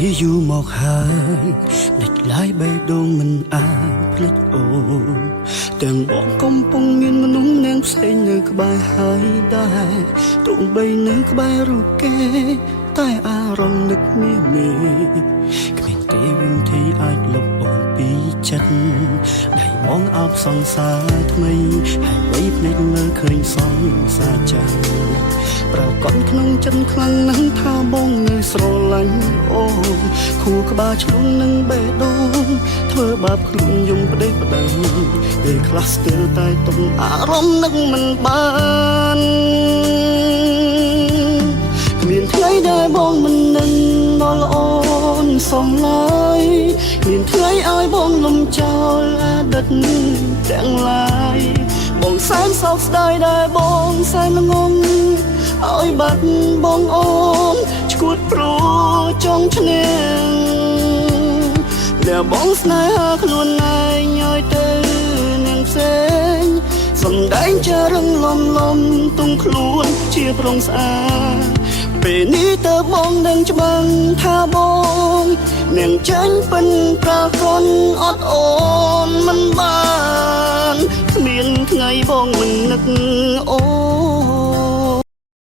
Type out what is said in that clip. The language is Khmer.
នេះយូរមកហើយដាច់ឡាយបេះដូងមិនអាចភ្លេចអូនទាំងបងកំពុងមានមនុស្សនាងផ្សេងនៅក្បែរហើយដែរទោះបីនៅក្បែររូបគេតែអារម្មណ៍នឹកមានគ្មានទេវិធីអាចលុបអូនពីចិត្តដៃបងអបសង្សារថ្មីហើយវ័យភ្នែកមើលឃើញសង្សារចាស់ប្រកបក្នុងចិត្តខ្លាំងណាស់ថាបងនៅស្រឡាញ់អូនខួរក្បាលឆ្លងនឹងបេះដូងធ្វើបាបខ្លួនយំផ្ដេសផ្ដាំពេលខ្លះស្ទើរតែទុំអារម្មណ៍នឹកមិនបានគ្មានថ្ងៃដែលបងមិននឹងដល់អូនសំឡើយគ្មានថ្ងៃឲ្យបងលំចោលអតីតទាំងឡាយបងសែនសោកស្ដាយដែលបងសែនងំឲ្យបាត់បងអូនឈួតព្រោះចង់ឈ្នះដែលបងស្នេហាខ្លួនឯងឲ្យទៅនឹងផ្សេងសំដែងចារឹងលំទុំខ្លួនជាប្រុងស្អាតពេលនេះតើបងដឹងច្បាស់ថាបងនឹងចាញ់ពិនប្រកនអត់អូនមិនបានគ្មានថ្ងៃបងមិននឹកអូន